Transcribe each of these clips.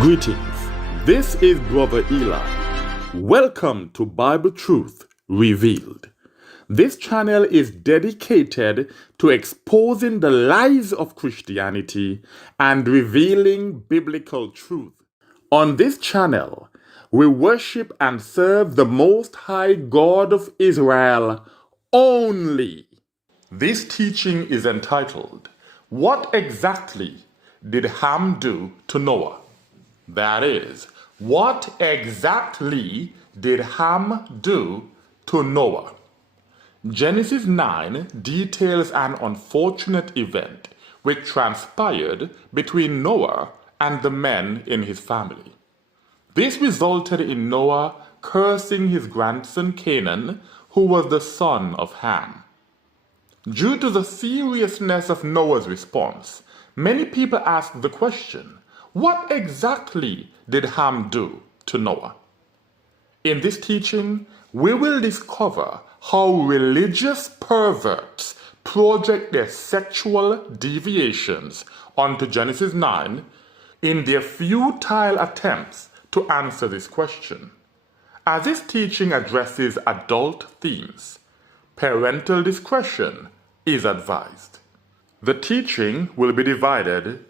Greetings. This is Brother Eli. Welcome to Bible Truth Revealed. This channel is dedicated to exposing the lies of Christianity and revealing biblical truth. On this channel, we worship and serve the Most High God of Israel only. This teaching is entitled, What Exactly Did Ham Do to Noah? That is, what exactly did Ham do to Noah? Genesis 9 details an unfortunate event which transpired between Noah and the men in his family. This resulted in Noah cursing his grandson Canaan, who was the son of Ham. Due to the seriousness of Noah's response, many people ask the question, what exactly did Ham do to Noah? In this teaching, we will discover how religious perverts project their sexual deviations onto Genesis 9 in their futile attempts to answer this question. As this teaching addresses adult themes, parental discretion is advised. The teaching will be divided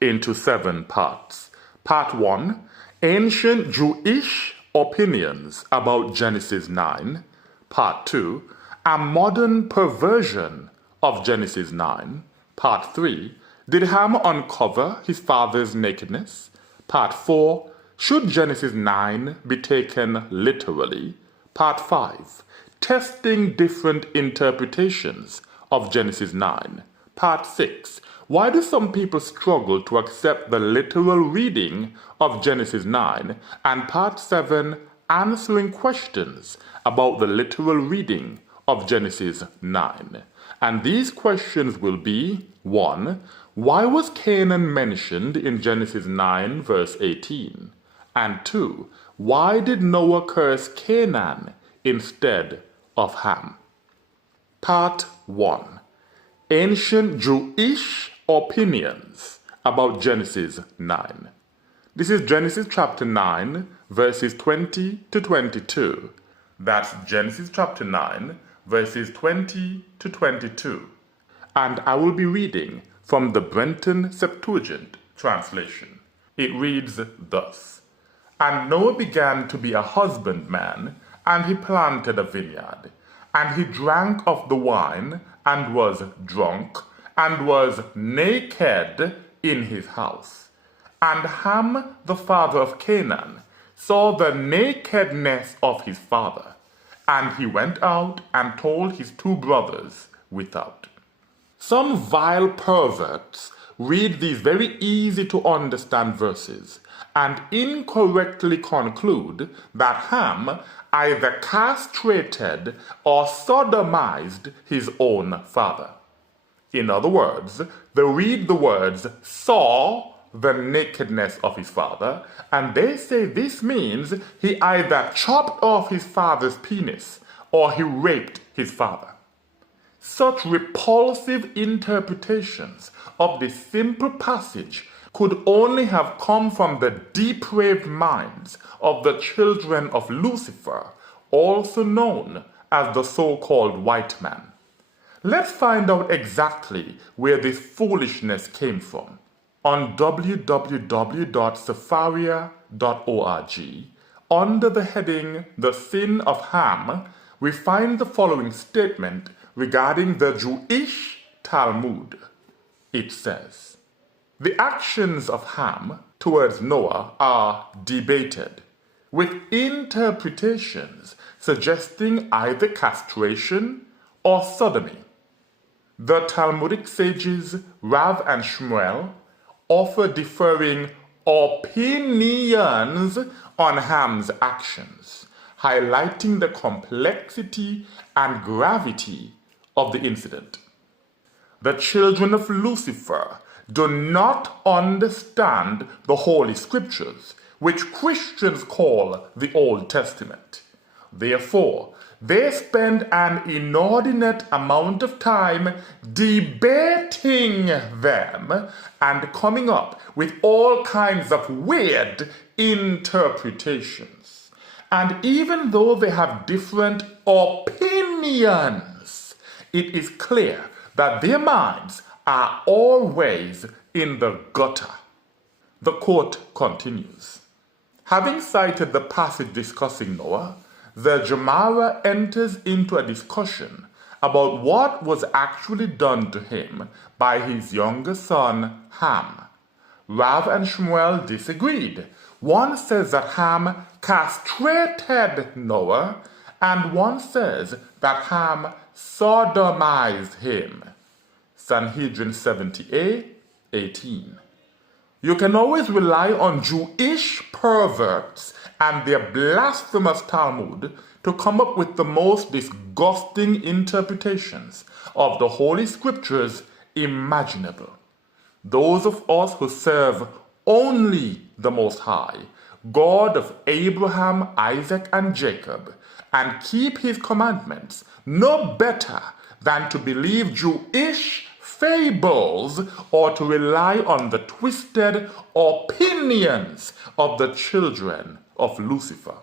into 7 parts. Part 1, Ancient Jewish Opinions about Genesis 9. Part 2, A Modern Perversion of Genesis 9. Part 3, Did Ham uncover his father's nakedness? Part 4, Should Genesis 9 be taken literally? Part 5, Testing different interpretations of Genesis 9. Part 6, Why do some people struggle to accept the literal reading of Genesis 9? And Part 7, Answering questions about the literal reading of Genesis 9. And these questions will be, 1. Why was Canaan mentioned in Genesis 9 verse 18? And 2. Why did Noah curse Canaan instead of Ham? Part 1. Ancient Jewish Opinions about Genesis 9. This is Genesis chapter 9, verses 20 to 22. That's Genesis chapter 9, verses 20 to 22. And I will be reading from the Brenton Septuagint translation. It reads thus, And Noah began to be a husbandman, and he planted a vineyard, and he drank of the wine, and was drunk, and was naked in his house. And Ham, the father of Canaan, saw the nakedness of his father, and he went out and told his 2 brothers without. Some vile perverts read these very easy to understand verses and incorrectly conclude that Ham either castrated or sodomized his own father. In other words, they read the words saw the nakedness of his father, and they say this means he either chopped off his father's penis or he raped his father. Such repulsive interpretations of this simple passage could only have come from the depraved minds of the children of Lucifer, also known as the so-called white man. Let's find out exactly where this foolishness came from. On www.safaria.org, under the heading The Sin of Ham, we find the following statement regarding the Jewish Talmud. It says, The actions of Ham towards Noah are debated, with interpretations suggesting either castration or sodomy. The Talmudic sages Rav and Shmuel offer differing opinions on Ham's actions, highlighting the complexity and gravity of the incident. The children of Lucifer do not understand the Holy Scriptures, which Christians call the Old Testament. Therefore, They spend an inordinate amount of time debating them and coming up with all kinds of weird interpretations. And even though they have different opinions, it is clear that their minds are always in the gutter. The quote continues. Having cited the passage discussing Noah, the Gemara enters into a discussion about what was actually done to him by his younger son Ham. Rav and Shmuel disagreed. One says that Ham castrated Noah, and one says that Ham sodomized him. Sanhedrin 70a, 18. You can always rely on Jewish perverts and their blasphemous Talmud to come up with the most disgusting interpretations of the Holy Scriptures imaginable. Those of us who serve only the Most High, God of Abraham, Isaac, and Jacob, and keep his commandments, know better than to believe Jewish fables or to rely on the twisted opinions of the children of Lucifer.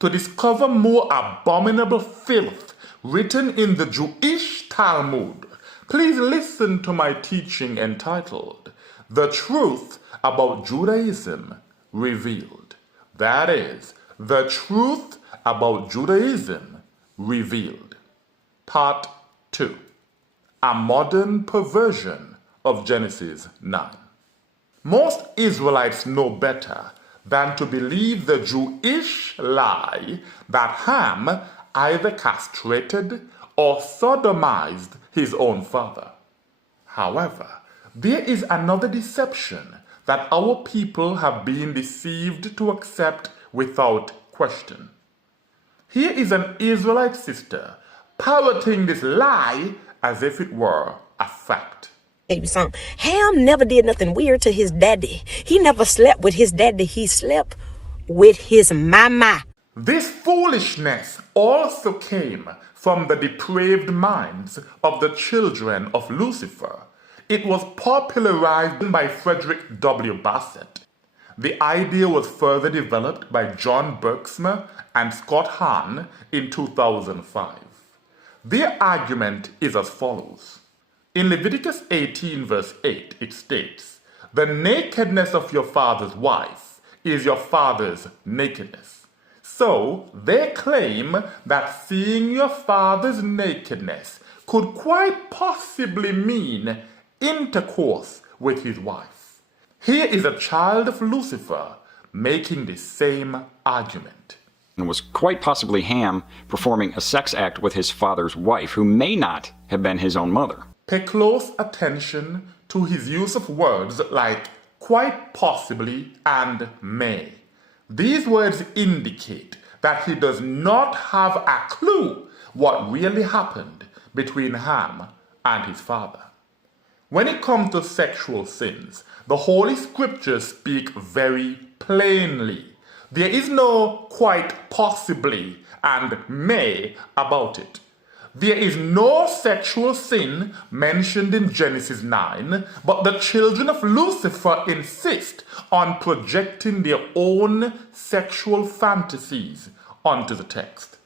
To discover more abominable filth written in the Jewish Talmud, please listen to my teaching entitled, The Truth About Judaism Revealed. That is, The Truth About Judaism Revealed. Part 2. A modern perversion of Genesis 9. Most Israelites know better than to believe the Jewish lie that Ham either castrated or sodomized his own father. However, there is another deception that our people have been deceived to accept without question. Here is an Israelite sister parroting this lie as if it were a fact. Ham never did nothing weird to his daddy. He never slept with his daddy. He slept with his mama. This foolishness also came from the depraved minds of the children of Lucifer. It was popularized by Frederick W. Bassett. The idea was further developed by John Berksma and Scott Hahn in 2005. Their argument is as follows. In Leviticus 18 verse 8 it states, "The nakedness of your father's wife is your father's nakedness." So they claim that seeing your father's nakedness could quite possibly mean intercourse with his wife. Here is a child of Lucifer making the same argument. And was quite possibly Ham performing a sex act with his father's wife, who may not have been his own mother. Pay close attention to his use of words like quite possibly and may. These words indicate that he does not have a clue what really happened between Ham and his father. When it comes to sexual sins, the Holy Scriptures speak very plainly. There is no quite possibly and may about it. There is no sexual sin mentioned in Genesis 9, but the children of Lucifer insist on projecting their own sexual fantasies onto the text.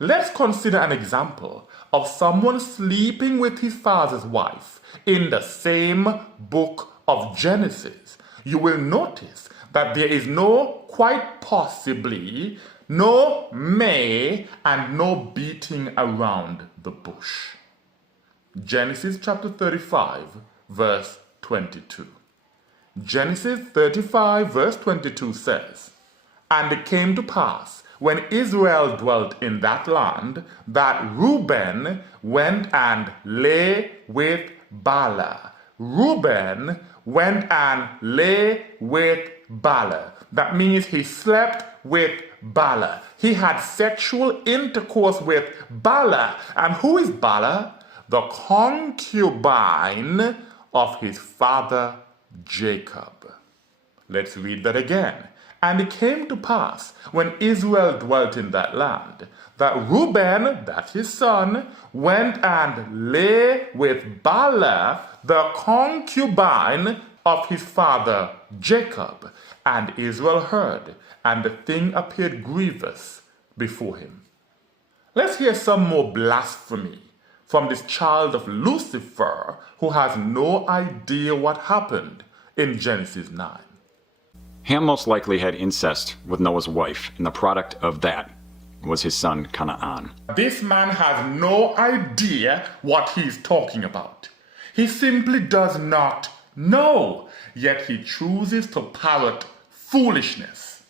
Let's consider an example of someone sleeping with his father's wife in the same book of Genesis. You will notice that there is no quite possibly, no may, and no beating around the bush. Genesis chapter 35, verse 22. Genesis 35, verse 22 says, "And it came to pass, when Israel dwelt in that land, that Reuben went and lay with Bala." Reuben went and lay with Bala. That means he slept with Bala. He had sexual intercourse with Bala. And who is Bala? The concubine of his father Jacob. Let's read that again. "And it came to pass, when Israel dwelt in that land, that Reuben, that's his son, went and lay with Bala, the concubine of his father Jacob. And Israel heard, and the thing appeared grievous before him. Let's hear some more blasphemy from this child of Lucifer who has no idea what happened in Genesis 9. Ham most likely had incest with Noah's wife, and the product of that was his son Canaan. This man has no idea what he's talking about. He simply does not know, yet he chooses to parrot foolishness.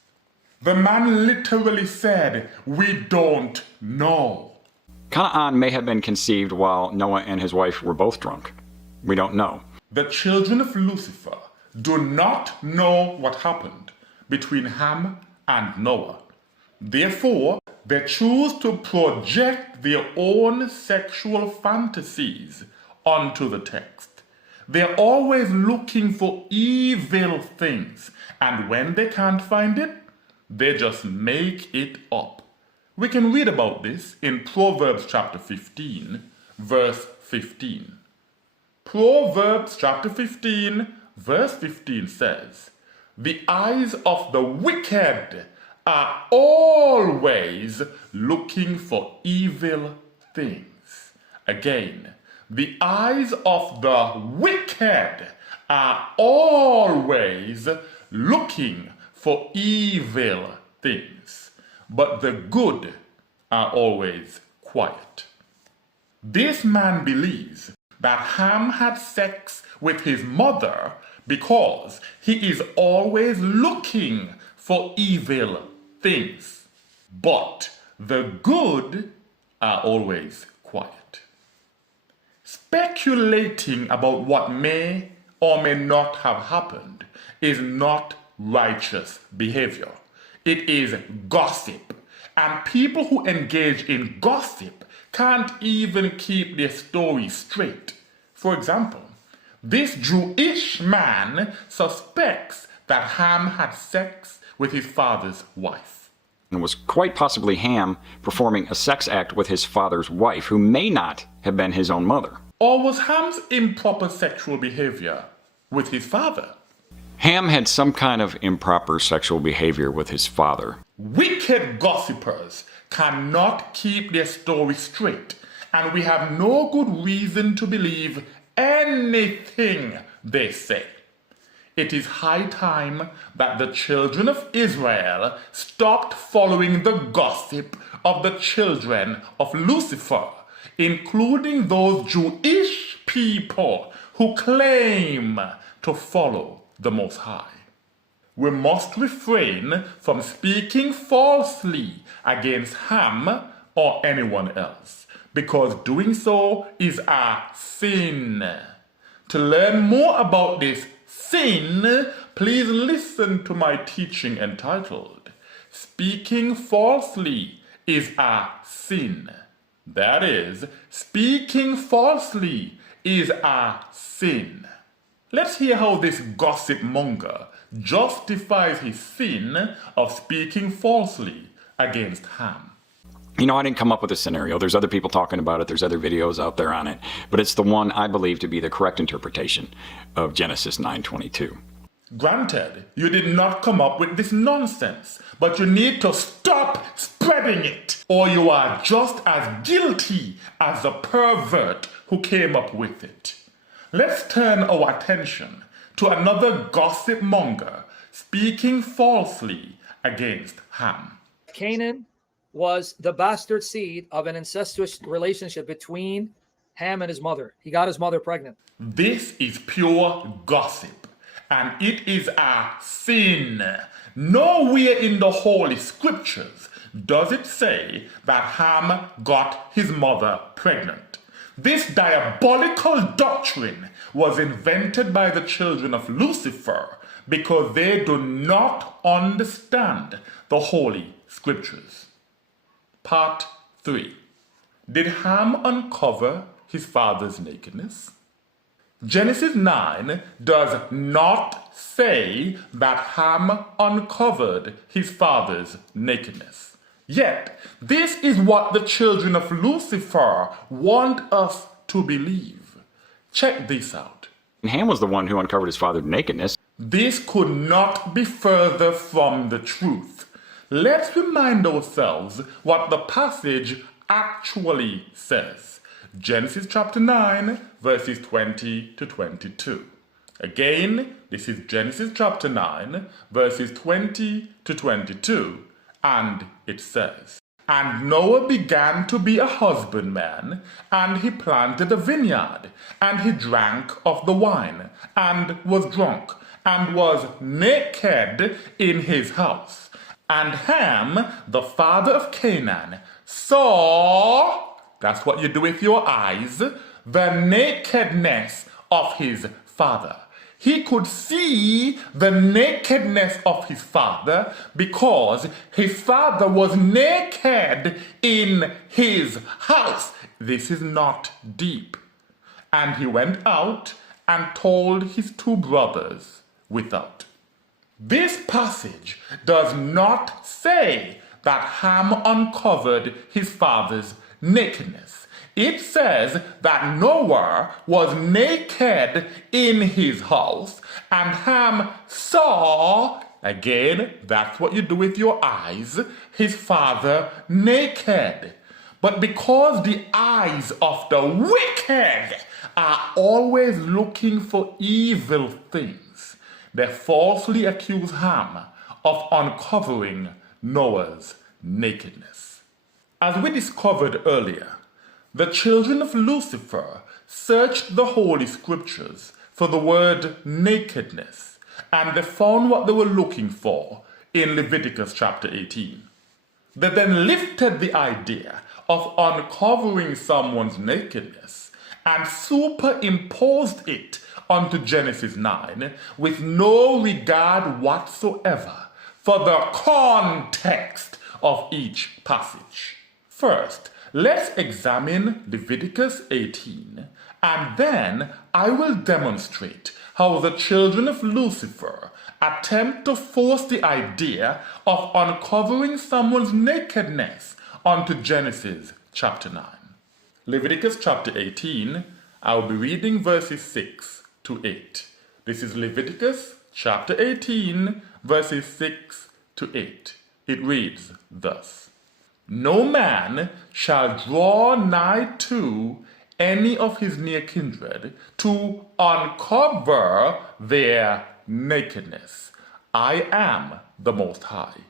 The man literally said, "We don't know." Canaan may have been conceived while Noah and his wife were both drunk. We don't know. The children of Lucifer do not know what happened between Ham and Noah. Therefore, they choose to project their own sexual fantasies onto the text. They're always looking for evil things, and when they can't find it, they just make it up. We can read about this in Proverbs chapter 15, verse 15. Proverbs chapter 15, verse 15 says, "The eyes of the wicked are always looking for evil things." Again, the eyes of the wicked are always looking for evil things, but the good are always quiet. This man believes that Ham had sex with his mother because he is always looking for evil things, but the good are always quiet. Speculating about what may or may not have happened is not righteous behavior. It is gossip, and people who engage in gossip can't even keep their story straight. For example, this Jewish man suspects that Ham had sex with his father's wife. It was quite possibly Ham performing a sex act with his father's wife, who may not have been his own mother. Or was Ham's improper sexual behavior with his father? Ham had some kind of improper sexual behavior with his father. Wicked gossipers cannot keep their story straight, and we have no good reason to believe anything they say. It is high time that the children of Israel stopped following the gossip of the children of Lucifer, including those Jewish people who claim to follow the Most High. We must refrain from speaking falsely against Ham or anyone else, because doing so is a sin. To learn more about this sin, please listen to my teaching entitled, "Speaking Falsely is a Sin." That is, speaking falsely is a sin. Let's hear how this gossip monger justifies his sin of speaking falsely against Ham. You know, I didn't come up with a scenario. There's other people talking about it. There's other videos out there on it. But it's the one I believe to be the correct interpretation of Genesis 9:22. Granted, you did not come up with this nonsense, but you need to stop spreading it, or you are just as guilty as the pervert who came up with it. Let's turn our attention to another gossip monger speaking falsely against Ham. Canaan was the bastard seed of an incestuous relationship between Ham and his mother. He got his mother pregnant. This is pure gossip, and it is a sin. Nowhere in the Holy Scriptures does it say that Ham got his mother pregnant. This diabolical doctrine was invented by the children of Lucifer because they do not understand the Holy Scriptures. Part 3. Did Ham uncover his father's nakedness? Genesis 9 does not say that Ham uncovered his father's nakedness. Yet, this is what the children of Lucifer want us to believe. Check this out. Ham was the one who uncovered his father's nakedness. This could not be further from the truth. Let's remind ourselves what the passage actually says. Genesis chapter 9, verses 20 to 22. Again, this is Genesis chapter 9, verses 20 to 22, and it says, "And Noah began to be a husbandman, and he planted a vineyard, and he drank of the wine, and was drunk, and was naked in his house. And Ham, the father of Canaan, saw," that's what you do with your eyes, "the nakedness of his father." He could see the nakedness of his father because his father was naked in his house. This is not deep. "And he went out and told his two brothers without." This passage does not say that Ham uncovered his father's nakedness. It says that Noah was naked in his house, and Ham saw, again, that's what you do with your eyes, his father naked. But because the eyes of the wicked are always looking for evil things, they falsely accuse Ham of uncovering Noah's nakedness. As we discovered earlier, the children of Lucifer searched the Holy Scriptures for the word nakedness, and they found what they were looking for in Leviticus chapter 18. They then lifted the idea of uncovering someone's nakedness and superimposed it onto Genesis 9 with no regard whatsoever for the context of each passage. First, let's examine Leviticus 18, and then I will demonstrate how the children of Lucifer attempt to force the idea of uncovering someone's nakedness onto Genesis chapter 9. Leviticus chapter 18, I'll be reading verses 6 to 8. This is Leviticus chapter 18, verses 6 to 8. It reads thus: "No man shall draw nigh to any of his near kindred to uncover their nakedness. I am the Most High.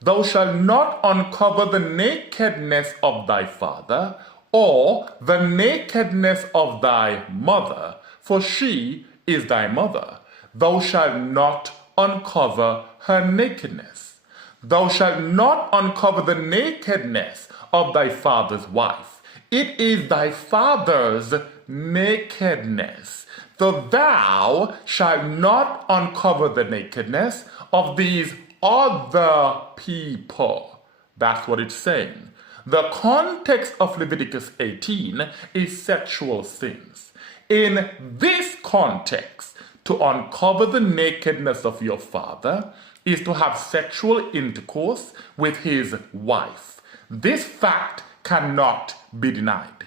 Thou shalt not uncover the nakedness of thy father, or the nakedness of thy mother, for she is thy mother. Thou shalt not uncover her nakedness. Thou shalt not uncover the nakedness of thy father's wife. It is thy father's nakedness. So thou shalt not uncover the nakedness of these other people." That's what it's saying. The context of Leviticus 18 is sexual sins. In this context, to uncover the nakedness of your father is to have sexual intercourse with his wife. This fact cannot be denied.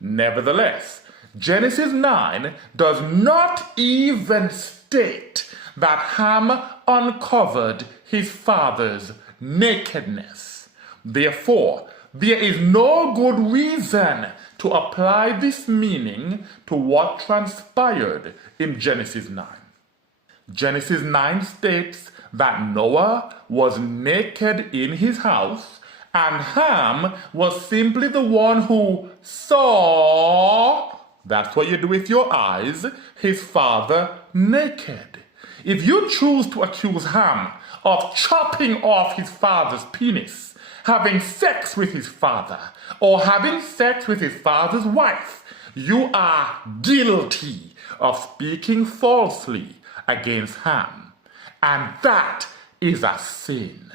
Nevertheless, Genesis 9 does not even state that Ham uncovered his father's nakedness. Therefore, there is no good reason to apply this meaning to what transpired in Genesis 9. Genesis 9 states that Noah was naked in his house, and Ham was simply the one who saw, that's what you do with your eyes, his father naked. If you choose to accuse Ham of chopping off his father's penis, having sex with his father, or having sex with his father's wife, you are guilty of speaking falsely against Ham. And that is a sin.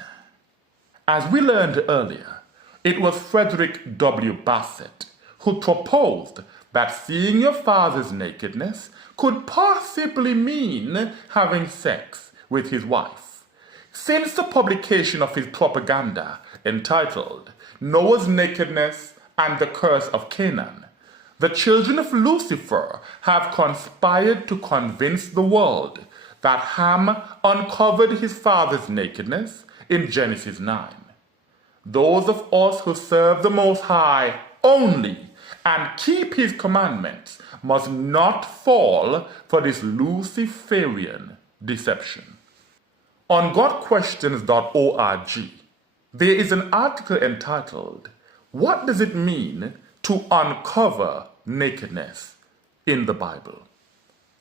As we learned earlier, it was Frederick W. Bassett who proposed that seeing your father's nakedness could possibly mean having sex with his wife. Since the publication of his propaganda entitled Noah's Nakedness and the Curse of Canaan, the children of Lucifer have conspired to convince the world that Ham uncovered his father's nakedness in Genesis 9. Those of us who serve the Most High only and keep his commandments must not fall for this Luciferian deception. On GodQuestions.org, there is an article entitled, "What does it mean to uncover nakedness in the Bible?"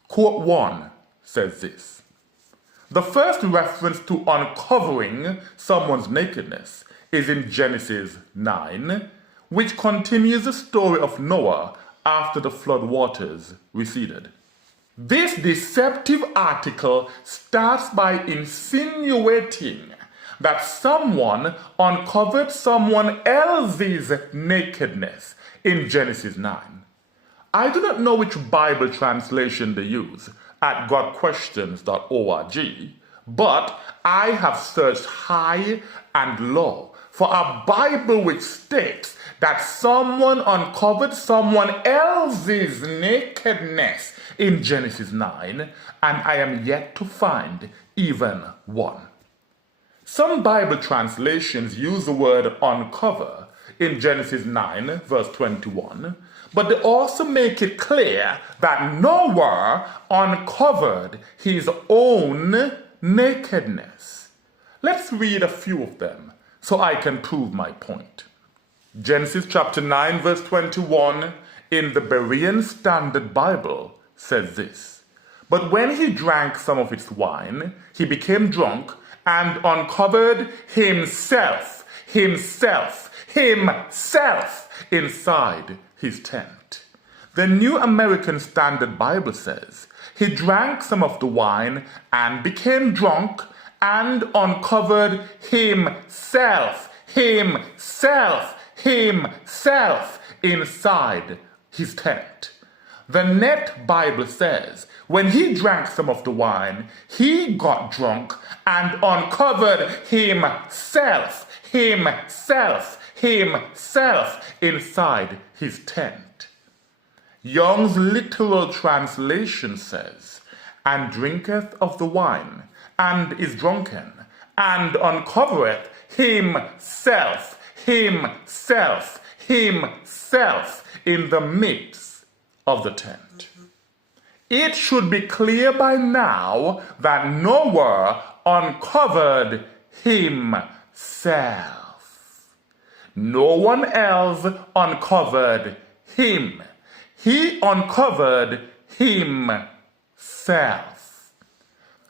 Quote 1 says this: "The first reference to uncovering someone's nakedness is in Genesis 9, which continues the story of Noah after the flood waters receded. This deceptive article starts by insinuating that someone uncovered someone else's nakedness in Genesis 9. I do not know which Bible translation they use at GodQuestions.org, but I have searched high and low for a Bible which states that someone uncovered someone else's nakedness in Genesis 9, and I am yet to find even one. Some Bible translations use the word uncover in Genesis 9, verse 21, but they also make it clear that Noah uncovered his own nakedness. Let's read a few of them so I can prove my point. Genesis chapter 9, verse 21 in the Berean Standard Bible says this: "But when he drank some of its wine, he became drunk and uncovered himself inside his tent." The New American Standard Bible says, "He drank some of the wine and became drunk and uncovered himself inside his tent." The Net Bible says, "When he drank some of the wine, he got drunk and uncovered himself inside his tent." Young's literal translation says, "And drinketh of the wine, and is drunken, and uncovereth himself in the midst of the tent." It should be clear by now that Noah uncovered himself. No one else uncovered him. He uncovered himself.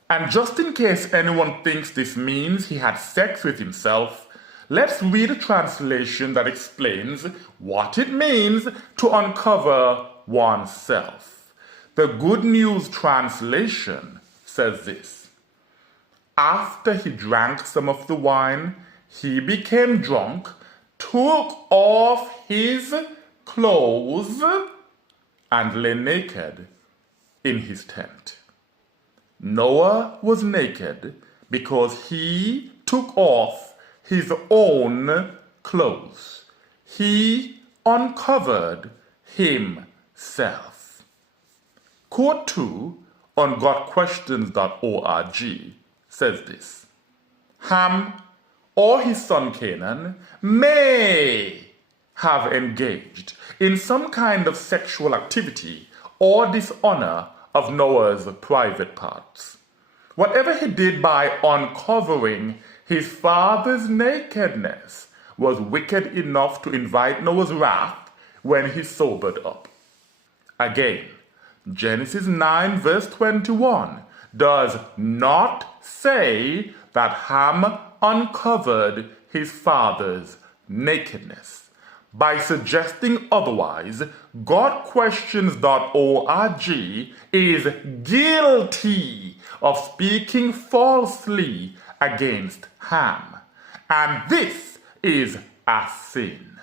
And just in case anyone thinks this means he had sex with himself, let's read a translation that explains what it means to uncover oneself. The Good News Translation says this: "After he drank some of the wine, he became drunk, took off his clothes, and lay naked in his tent." Noah was naked because he took off his own clothes. He uncovered himself. Quote 2 on GodQuestions.org says this: "Ham or his son Canaan may have engaged in some kind of sexual activity or dishonor of Noah's private parts. Whatever he did by uncovering his father's nakedness was wicked enough to invite Noah's wrath when he sobered up." Again, Genesis 9 verse 21 does not say that Ham uncovered his father's nakedness. By suggesting otherwise, GodQuestions.org is guilty of speaking falsely against Ham, and this is a sin.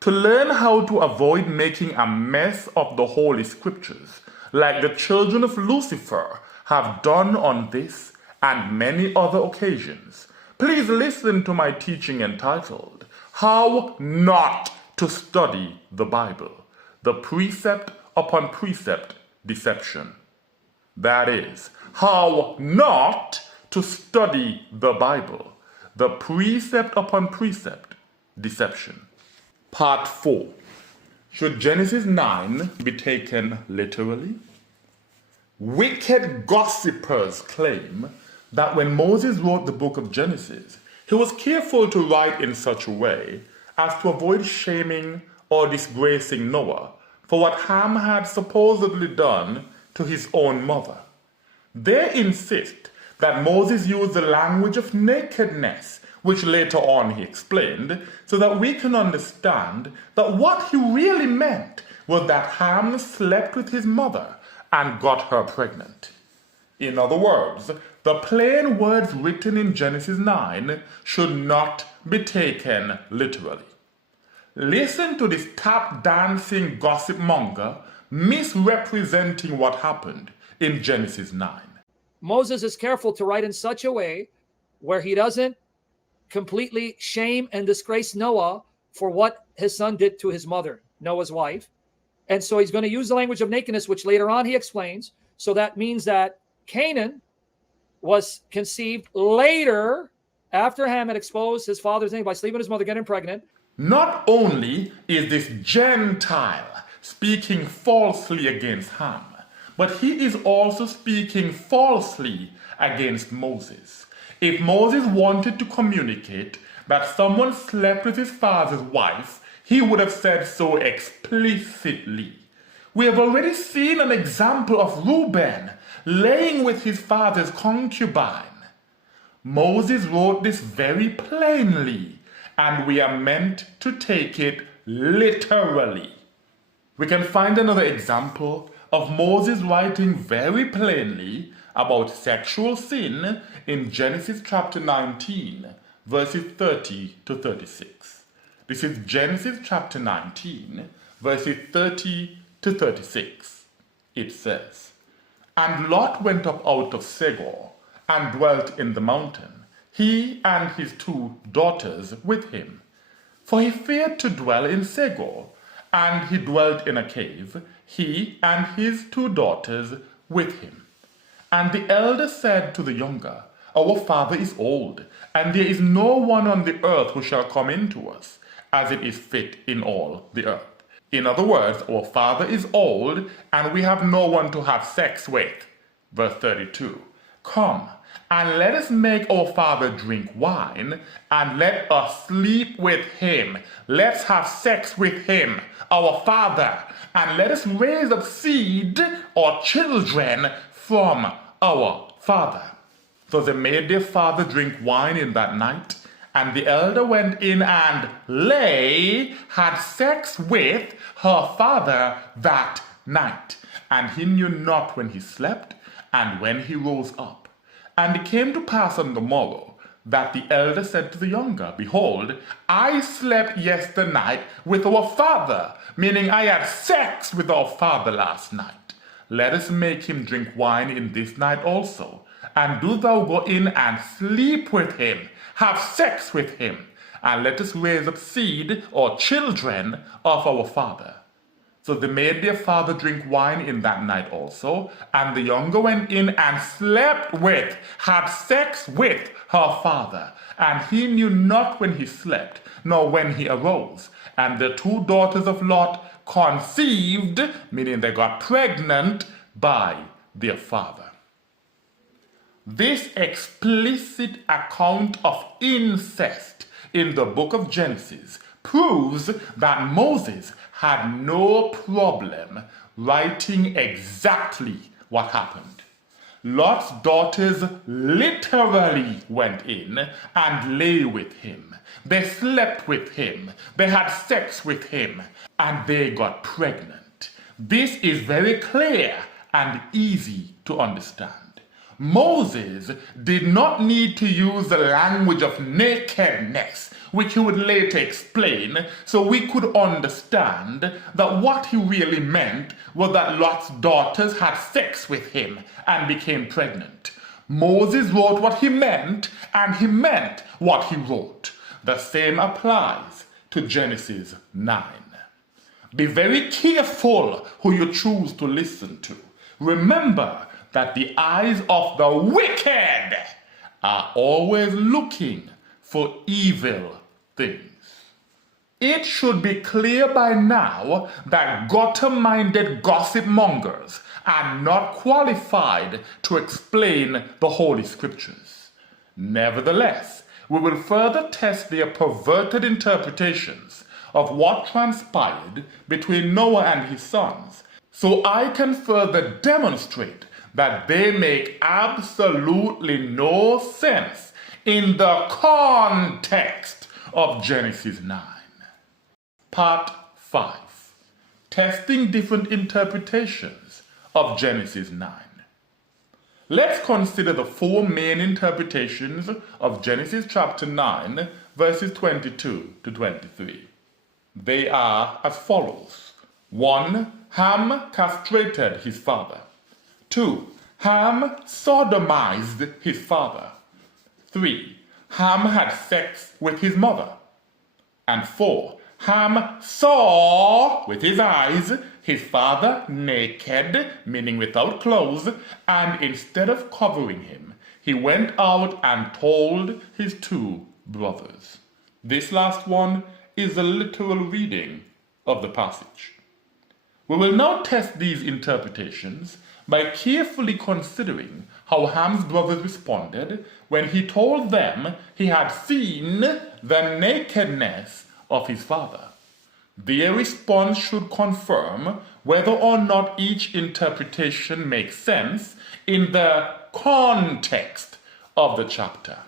To learn how to avoid making a mess of the Holy Scriptures, like the children of Lucifer have done on this and many other occasions, Please listen to my teaching entitled, How Not to Study the Bible, the Precept Upon Precept Deception. That is, How Not to Study the Bible, the Precept Upon Precept Deception. Part 4. Should Genesis 9 be taken literally? Wicked gossipers claim that when Moses wrote the book of Genesis, he was careful to write in such a way as to avoid shaming or disgracing Noah for what Ham had supposedly done to his own mother. They insist that Moses used the language of nakedness, which later on he explained, so that we can understand that what he really meant was that Ham slept with his mother and got her pregnant. In other words, the plain words written in Genesis 9 should not be taken literally. Listen to this tap-dancing gossip monger misrepresenting what happened in Genesis 9. Moses is careful to write in such a way where he doesn't completely shame and disgrace Noah for what his son did to his mother, Noah's wife. And so he's going to use the language of nakedness, which later on he explains. So that means that Canaan was conceived later after Ham had exposed his father's name by sleeping with his mother, getting pregnant. Not only is this Gentile speaking falsely against Ham, but he is also speaking falsely against Moses. If Moses wanted to communicate that someone slept with his father's wife, he would have said so explicitly. We have already seen an example of Reuben laying with his father's concubine. Moses wrote this very plainly, and we are meant to take it literally. We can find another example of Moses writing very plainly about sexual sin in Genesis chapter 19, verses 30 to 36. This is Genesis chapter 19, verses 30 to 36. It says, And Lot went up out of Segor, and dwelt in the mountain, he and his 2 daughters with him. For he feared to dwell in Segor, and he dwelt in a cave, he and his 2 daughters with him. And the elder said to the younger, Our father is old, and there is no one on the earth who shall come in to us, as it is fit in all the earth. In other words, our father is old, and we have no one to have sex with. Verse 32. Come, and let us make our father drink wine, and let us sleep with him. Let's have sex with him, our father, and let us raise up seed or children from our father. So they made their father drink wine in that night, and the elder went in and had sex with her father that night. And he knew not when he slept, and when he rose up. And it came to pass on the morrow, that the elder said to the younger, Behold, I slept yesternight with our father, meaning I had sex with our father last night. Let us make him drink wine in this night also, and do thou go in and sleep with him, have sex with him, and let us raise up seed or children of our father. So they made their father drink wine in that night also, and the younger went in and slept with, had sex with her father. And he knew not when he slept, nor when he arose. And the 2 daughters of Lot conceived, meaning they got pregnant, by their father. This explicit account of incest in the book of Genesis proves that Moses had no problem writing exactly what happened. Lot's daughters literally went in and lay with him. They slept with him. They had sex with him, and they got pregnant. This is very clear and easy to understand. Moses did not need to use the language of nakedness, which he would later explain, so we could understand that what he really meant was that Lot's daughters had sex with him and became pregnant. Moses wrote what he meant, and he meant what he wrote. The same applies to Genesis 9. Be very careful who you choose to listen to. Remember that the eyes of the wicked are always looking for evil things. It should be clear by now that gutter-minded gossip mongers are not qualified to explain the Holy Scriptures. Nevertheless, we will further test their perverted interpretations of what transpired between Noah and his sons, so I can further demonstrate that they make absolutely no sense in the context of Genesis 9. Part 5. Testing different interpretations of Genesis 9. Let's consider the four main interpretations of Genesis chapter 9, verses 22 to 23. They are as follows. 1. Ham castrated his father. 2. Ham sodomized his father. 3. Ham had sex with his mother. And 4. Ham saw with his eyes his father naked, meaning without clothes, and instead of covering him, he went out and told his two brothers. This last one is a literal reading of the passage. We will now test these interpretations by carefully considering how Ham's brothers responded when he told them he had seen the nakedness of his father. Their response should confirm whether or not each interpretation makes sense in the context of the chapter.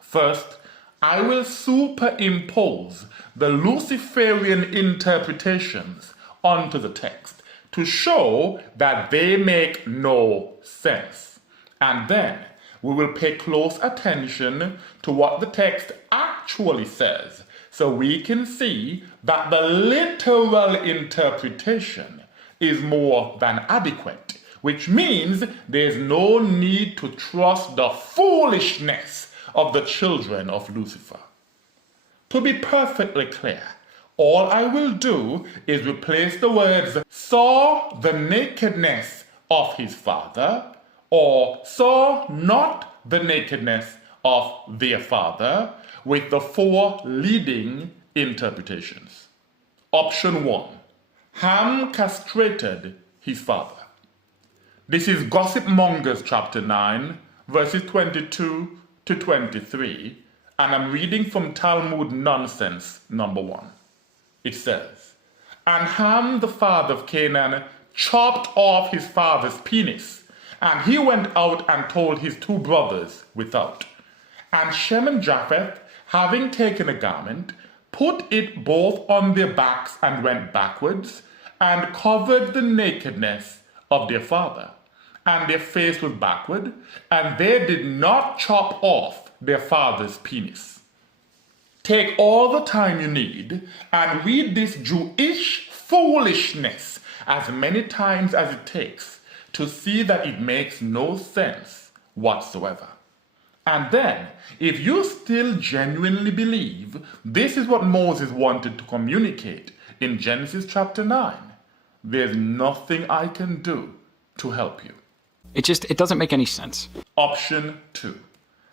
First, I will superimpose the Luciferian interpretations onto the text to show that they make no sense. And then we will pay close attention to what the text actually says, so we can see that the literal interpretation is more than adequate, which means there's no need to trust the foolishness of the children of Lucifer. To be perfectly clear, all I will do is replace the words saw the nakedness of his father or saw not the nakedness of their father with the four leading interpretations. Option 1. Ham castrated his father. This is Gossip Mongers chapter 9, verses 22 to 23, and I'm reading from Talmud Nonsense number 1. It says, And Ham, the father of Canaan, chopped off his father's penis, and he went out and told his two brothers without. And Shem and Japheth, having taken a garment, put it both on their backs and went backwards, and covered the nakedness of their father. And their face was backward, and they did not chop off their father's penis. Take all the time you need and read this Jewish foolishness as many times as it takes to see that it makes no sense whatsoever. And then, if you still genuinely believe this is what Moses wanted to communicate in Genesis chapter 9, there's nothing I can do to help you. It doesn't make any sense. Option 2.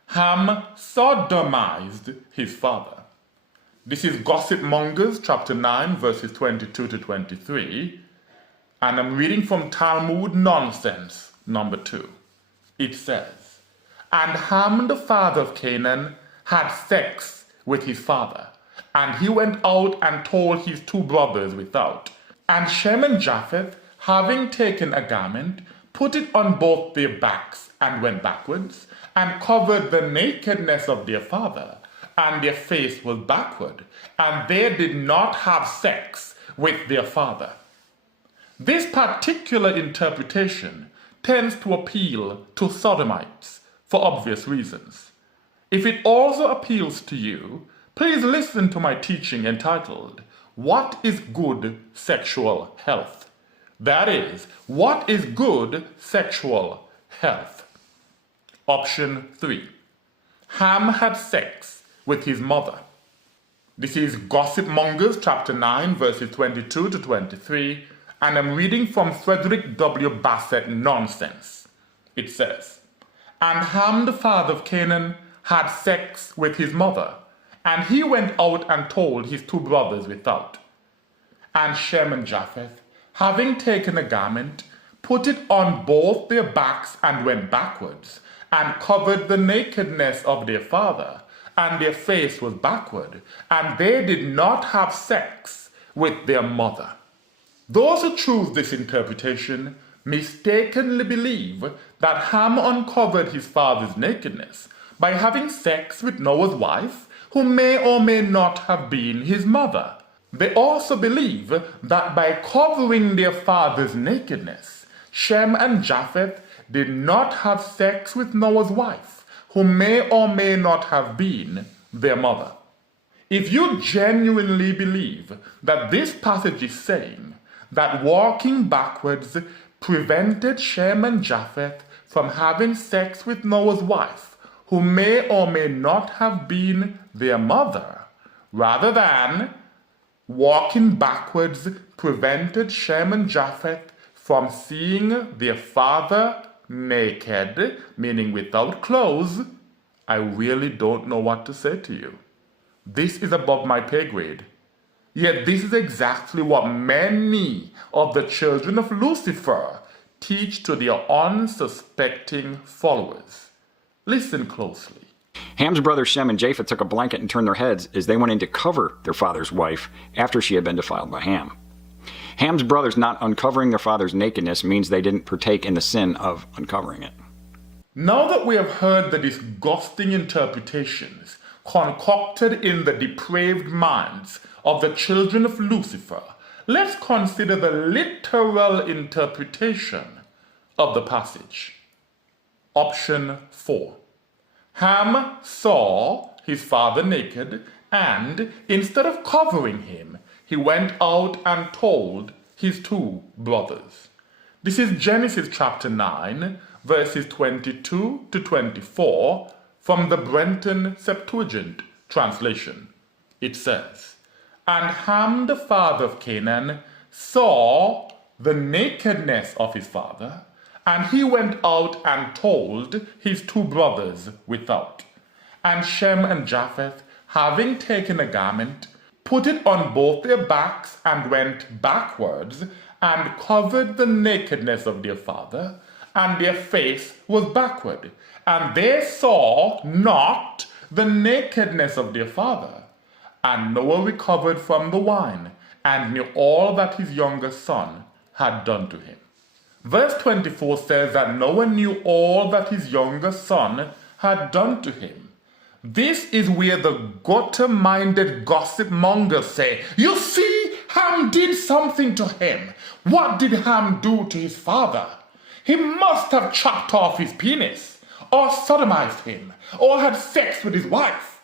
Ham sodomized his father. This is Gossip Mongers chapter 9 verses 22 to 23, and I'm reading from Talmud Nonsense number 2. It says, And Ham the father of Canaan had sex with his father, and he went out and told his two brothers without. And Shem and Japheth, having taken a garment, put it on both their backs and went backwards, and covered the nakedness of their father, and their face was backward, and they did not have sex with their father. This particular interpretation tends to appeal to sodomites for obvious reasons. If it also appeals to you, please listen to my teaching entitled, What is Good Sexual Health? That is, what is good sexual health? Option 3. Ham had sex with his mother. This is Gossip Mongers chapter 9 verses 22 to 23, and I'm reading from Frederick W. Bassett Nonsense. It says, "And Ham the father of Canaan had sex with his mother, and he went out and told his 2 brothers without. And Shem and Japheth, having taken a garment, put it on both their backs and went backwards, and covered the nakedness of their father, and their face was backward, and they did not have sex with their mother." Those who choose this interpretation mistakenly believe that Ham uncovered his father's nakedness by having sex with Noah's wife, who may or may not have been his mother. They also believe that by covering their father's nakedness, Shem and Japheth did not have sex with Noah's wife, who may or may not have been their mother. If you genuinely believe that this passage is saying that walking backwards prevented Shem and Japheth from having sex with Noah's wife, who may or may not have been their mother, rather than walking backwards prevented Shem and Japheth from seeing their father naked, meaning without clothes, I really don't know what to say to you. This is above my pay grade. Yet this is exactly what many of the children of Lucifer teach to their unsuspecting followers. Listen closely. Ham's brothers Shem and Japheth took a blanket and turned their heads as they went in to cover their father's wife after she had been defiled by Ham. Ham's brothers not uncovering their father's nakedness means they didn't partake in the sin of uncovering it. Now that we have heard the disgusting interpretations concocted in the depraved minds of the children of Lucifer, let's consider the literal interpretation of the passage. Option 4. Ham saw his father naked, and instead of covering him, he went out and told his 2 brothers. This is Genesis chapter 9, verses 22 to 24 from the Brenton Septuagint translation. It says, "And Ham the father of Canaan saw the nakedness of his father, and he went out and told his 2 brothers without. And Shem and Japheth, having taken a garment, put it on both their backs and went backwards, and covered the nakedness of their father, and their face was backward, and they saw not the nakedness of their father. And Noah recovered from the wine, and knew all that his younger son had done to him." Verse 24 says that Noah knew all that his younger son had done to him. This is where the gutter-minded gossip mongers say, "You see, Ham did something to him. What did Ham do to his father? He must have chopped off his penis, or sodomized him, or had sex with his wife."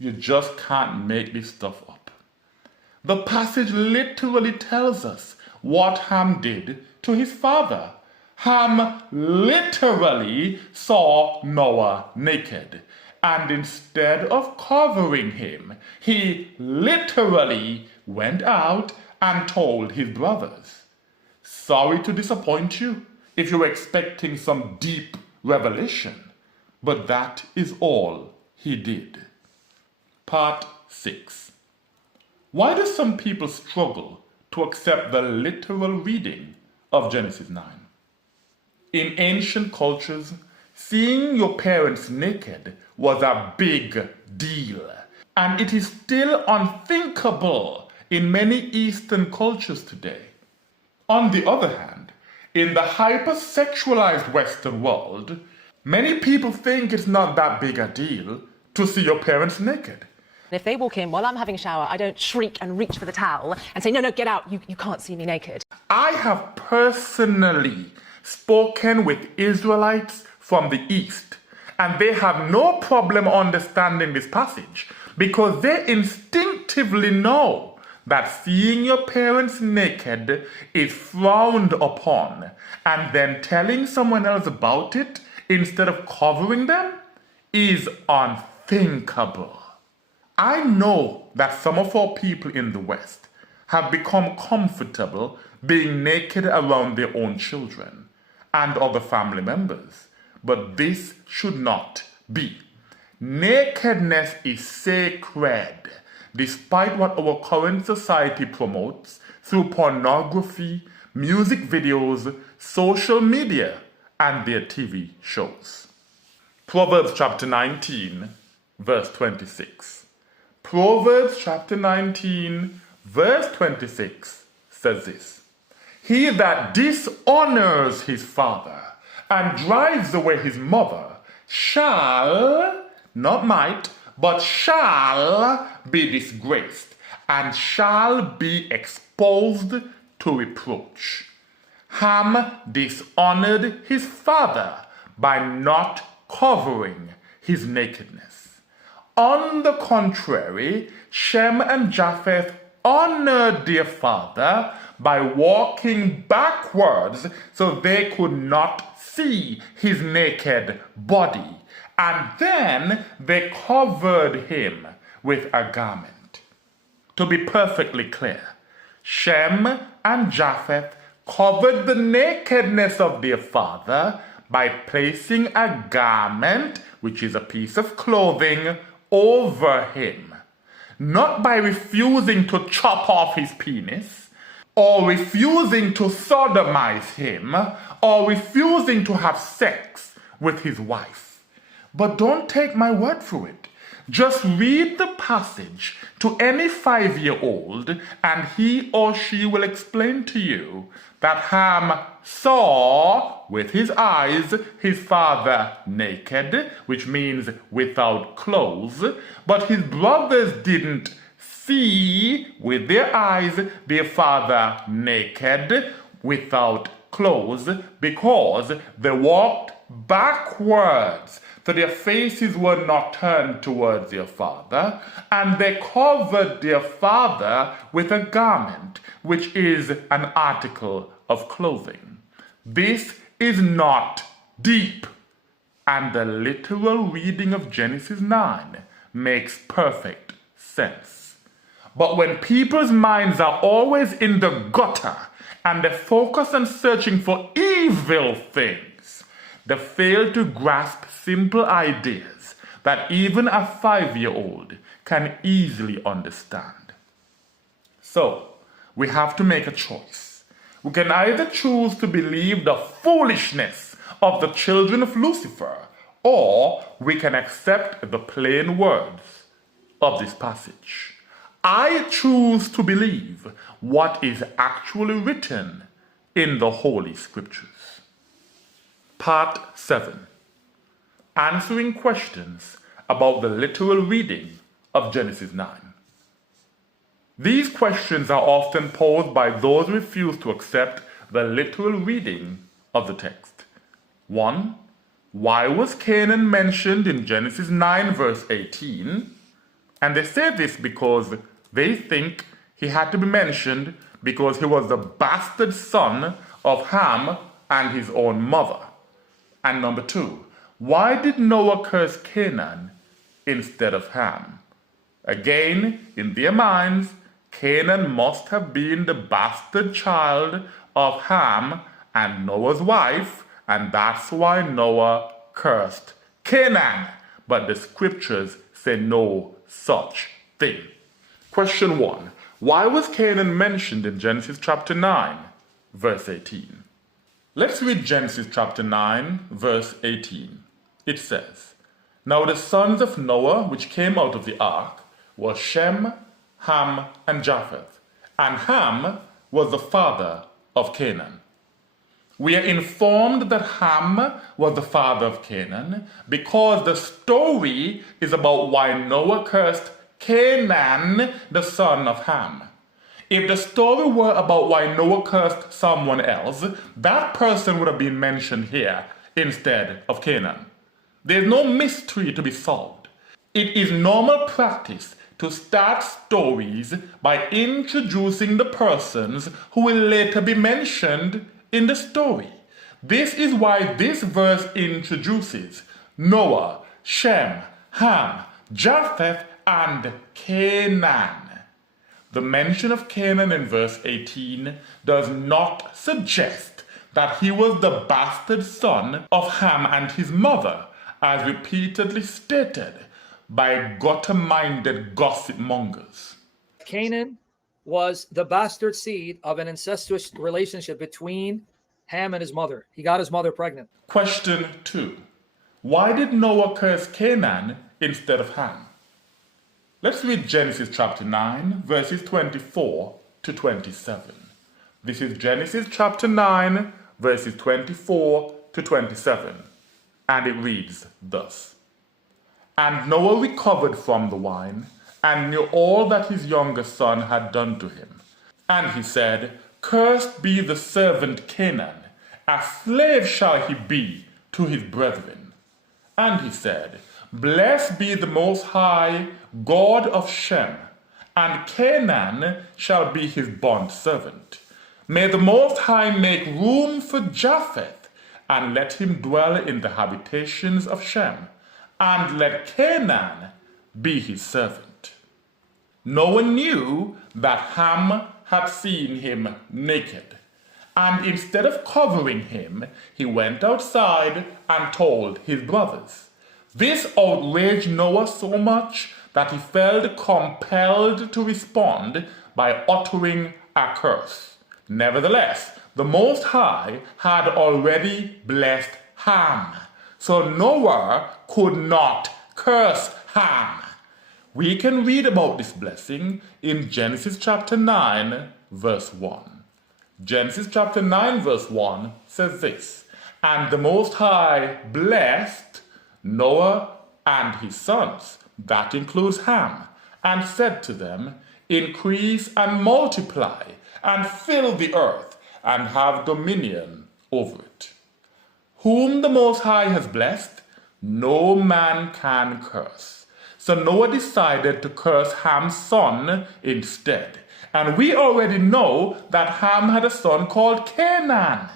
You just can't make this stuff up. The passage literally tells us what Ham did to his father. Ham literally saw Noah naked, and instead of covering him, he literally went out and told his brothers. Sorry to disappoint you if you're expecting some deep revelation, but that is all he did. Part 6. Why do some people struggle to accept the literal reading of Genesis 9? In ancient cultures, seeing your parents naked was a big deal, and it is still unthinkable in many Eastern cultures today. On the other hand, in the hypersexualized Western world, many people think it's not that big a deal to see your parents naked. If they walk in while I'm having a shower, I don't shriek and reach for the towel and say, no, get out, you can't see me naked. I have personally spoken with Israelites from the East, and they have no problem understanding this passage because they instinctively know that seeing your parents naked is frowned upon, and then telling someone else about it instead of covering them is unthinkable. I know that some of our people in the West have become comfortable being naked around their own children and other family members, but this should not be. Nakedness is sacred, despite what our current society promotes through pornography, music videos, social media, and their TV shows. Proverbs chapter 19, verse 26. Proverbs chapter 19, verse 26 says this: He that dishonors his father and drives away his mother shall, not might, but shall be disgraced and shall be exposed to reproach. Ham dishonored his father by not covering his nakedness. On the contrary, Shem and Japheth honored their father by walking backwards so they could not see his naked body, and then they covered him with a garment. To be perfectly clear, Shem and Japheth covered the nakedness of their father by placing a garment, which is a piece of clothing, over him, not by refusing to chop off his penis, or refusing to sodomize him, or refusing to have sex with his wife. But don't take my word for it. Just read the passage to any 5-year-old and he or she will explain to you that Ham saw with his eyes his father naked, which means without clothes, but his brothers didn't see with their eyes their father naked, without clothes, because they walked backwards. So their faces were not turned towards their father, and they covered their father with a garment, which is an article of clothing. This is not deep, and the literal reading of Genesis 9 makes perfect sense. But when people's minds are always in the gutter and they focus on searching for evil things, they fail to grasp simple ideas that even a 5-year-old can easily understand. So, we have to make a choice. We can either choose to believe the foolishness of the children of Lucifer, or we can accept the plain words of this passage. I choose to believe what is actually written in the Holy Scriptures. Part 7. Answering questions about the literal reading of Genesis 9. These questions are often posed by those who refuse to accept the literal reading of the text. 1. Why was Canaan mentioned in Genesis 9 verse 18? And they say this because they think he had to be mentioned because he was the bastard son of Ham and his own mother. And number 2, why did Noah curse Canaan instead of Ham? Again, in their minds, Canaan must have been the bastard child of Ham and Noah's wife, and that's why Noah cursed Canaan. But the scriptures say no such thing. Question 1. Why was Canaan mentioned in Genesis chapter 9, verse 18? Let's read Genesis chapter 9, verse 18. It says, Now the sons of Noah which came out of the ark were Shem, Ham, and Japheth, and Ham was the father of Canaan. We are informed that Ham was the father of Canaan because the story is about why Noah cursed Canaan, the son of Ham. If the story were about why Noah cursed someone else, that person would have been mentioned here instead of Canaan. There's no mystery to be solved. It is normal practice to start stories by introducing the persons who will later be mentioned in the story. This is why this verse introduces Noah, Shem, Ham, Japheth, and Canaan. The mention of Canaan in verse 18 does not suggest that he was the bastard son of Ham and his mother, as repeatedly stated by gutter-minded gossip mongers. Canaan was the bastard seed of an incestuous relationship between Ham and his mother. He got his mother pregnant. Question 2. Why did Noah curse Canaan instead of Ham? Let's read Genesis chapter 9, verses 24 to 27. This is Genesis chapter 9, verses 24 to 27. And it reads thus. And Noah recovered from the wine, and knew all that his younger son had done to him. And he said, Cursed be the servant Canaan, a slave shall he be to his brethren. And he said, Blessed be the Most High, God of Shem, and Canaan shall be his bondservant. May the Most High make room for Japheth, and let him dwell in the habitations of Shem, and let Canaan be his servant. Noah knew that Ham had seen him naked, and instead of covering him, he went outside and told his brothers. This outraged Noah so much that he felt compelled to respond by uttering a curse. Nevertheless, the Most High had already blessed Ham, so Noah could not curse Ham. We can read about this blessing in Genesis chapter 9, verse 1. Genesis chapter 9, verse 1 says this, And the Most High blessed Noah and his sons, that includes Ham, and said to them, Increase and multiply, and fill the earth, and have dominion over it. Whom the Most High has blessed, no man can curse. So Noah decided to curse Ham's son instead. And we already know that Ham had a son called Canaan.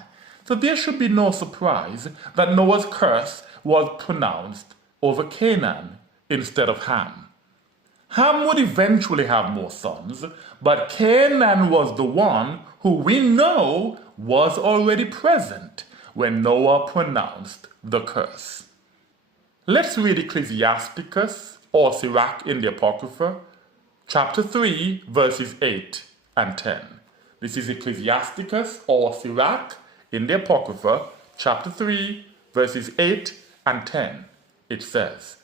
So there should be no surprise that Noah's curse was pronounced over Canaan instead of Ham. Ham would eventually have more sons, but Canaan was the one who we know was already present when Noah pronounced the curse. Let's read Ecclesiasticus or Sirach in the Apocrypha, chapter 3, verses 8 and 10. This is Ecclesiasticus or Sirach in the Apocrypha, chapter 3, verses 8 and 10. It says,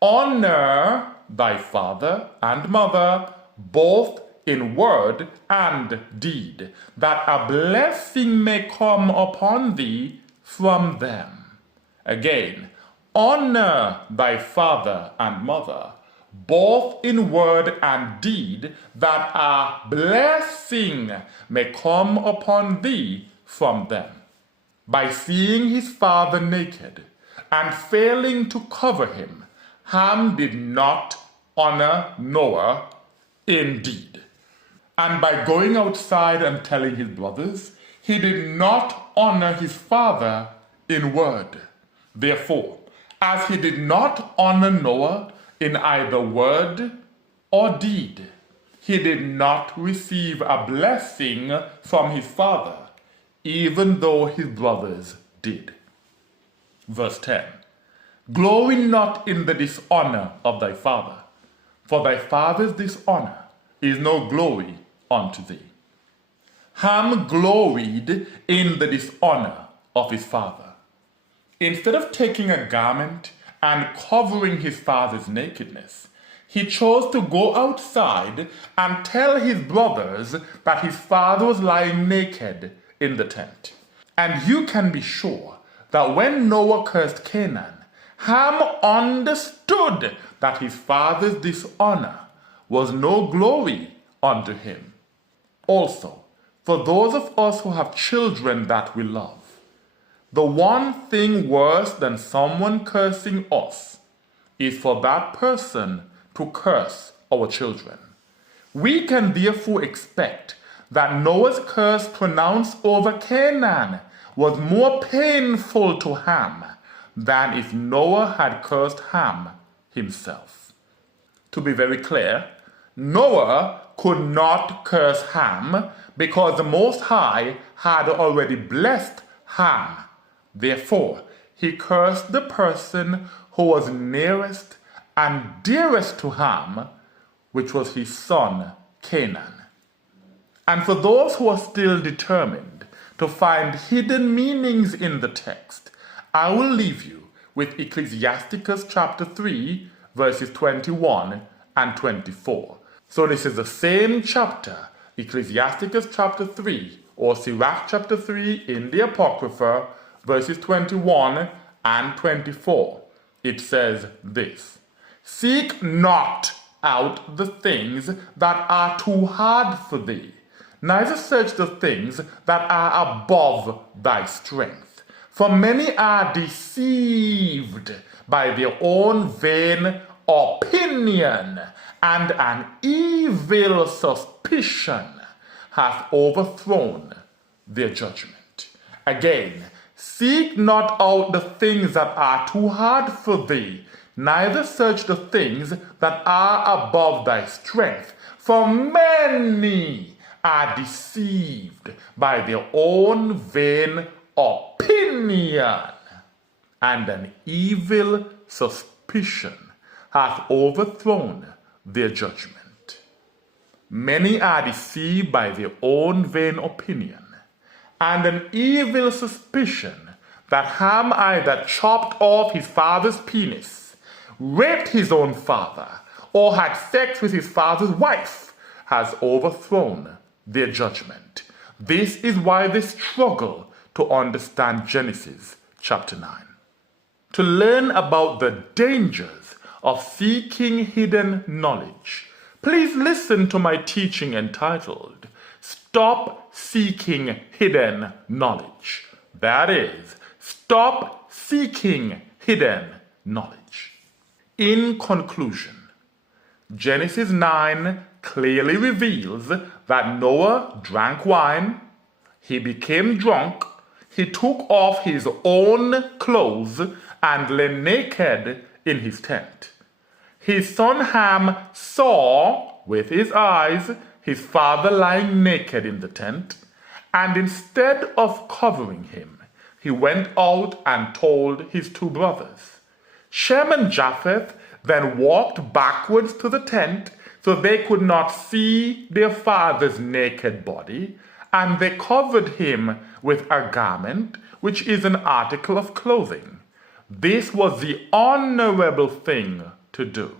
Honor thy father and mother, both in word and deed, that a blessing may come upon thee from them. Again, honor thy father and mother, both in word and deed, that a blessing may come upon thee from them. By seeing his father naked and failing to cover him, Ham did not honor Noah in deed. And by going outside and telling his brothers, he did not honor his father in word. Therefore, as he did not honor Noah in either word or deed, he did not receive a blessing from his father, even though his brothers did. Verse 10. Glory not in the dishonor of thy father, for thy father's dishonor is no glory unto thee. Ham gloried in the dishonor of his father. Instead of taking a garment and covering his father's nakedness, he chose to go outside and tell his brothers that his father was lying naked in the tent. And you can be sure that when Noah cursed Canaan, Ham understood that his father's dishonor was no glory unto him. Also, for those of us who have children that we love, the one thing worse than someone cursing us is for that person to curse our children. We can therefore expect that Noah's curse pronounced over Canaan was more painful to Ham than if Noah had cursed Ham himself. To be very clear, Noah could not curse Ham because the Most High had already blessed Ham. Therefore, he cursed the person who was nearest and dearest to Ham, which was his son Canaan. And for those who are still determined to find hidden meanings in the text, I will leave you with Ecclesiasticus chapter 3, verses 21 and 24. So this is the same chapter, Ecclesiasticus chapter 3, or Sirach chapter 3 in the Apocrypha, verses 21 and 24. It says this: "Seek not out the things that are too hard for thee, neither search the things that are above thy strength. For many are deceived by their own vain opinion, and an evil suspicion hath overthrown their judgment." Again, seek not out the things that are too hard for thee, neither search the things that are above thy strength. For many are deceived by their own vain opinion, and an evil suspicion hath overthrown their judgment. Many are deceived by their own vain opinion, and an evil suspicion that Ham either chopped off his father's penis, raped his own father, or had sex with his father's wife, has overthrown their judgment. This is why they struggle to understand Genesis chapter 9. To learn about the dangers of seeking hidden knowledge, please listen to my teaching entitled, "Stop Seeking Hidden Knowledge." That is, stop seeking hidden knowledge. In conclusion, Genesis 9 clearly reveals that Noah drank wine, he became drunk, he took off his own clothes and lay naked in his tent. His son Ham saw with his eyes his father lying naked in the tent, and instead of covering him, he went out and told his two brothers. Shem and Japheth then walked backwards to the tent so they could not see their father's naked body, and they covered him with a garment, which is an article of clothing. This was the honorable thing to do.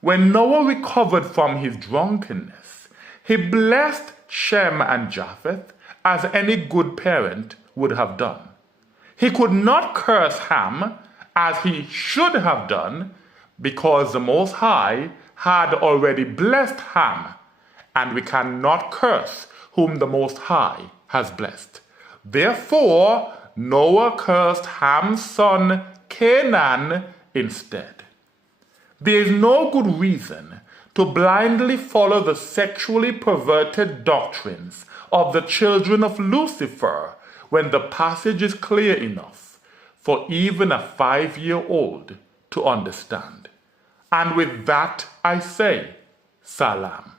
When Noah recovered from his drunkenness, he blessed Shem and Japheth as any good parent would have done. He could not curse Ham as he should have done because the Most High had already blessed Ham, and we cannot curse whom the Most High has blessed. Therefore, Noah cursed Ham's son Canaan instead. There is no good reason to blindly follow the sexually perverted doctrines of the children of Lucifer when the passage is clear enough for even a 5-year-old to understand. And with that I say, Salam.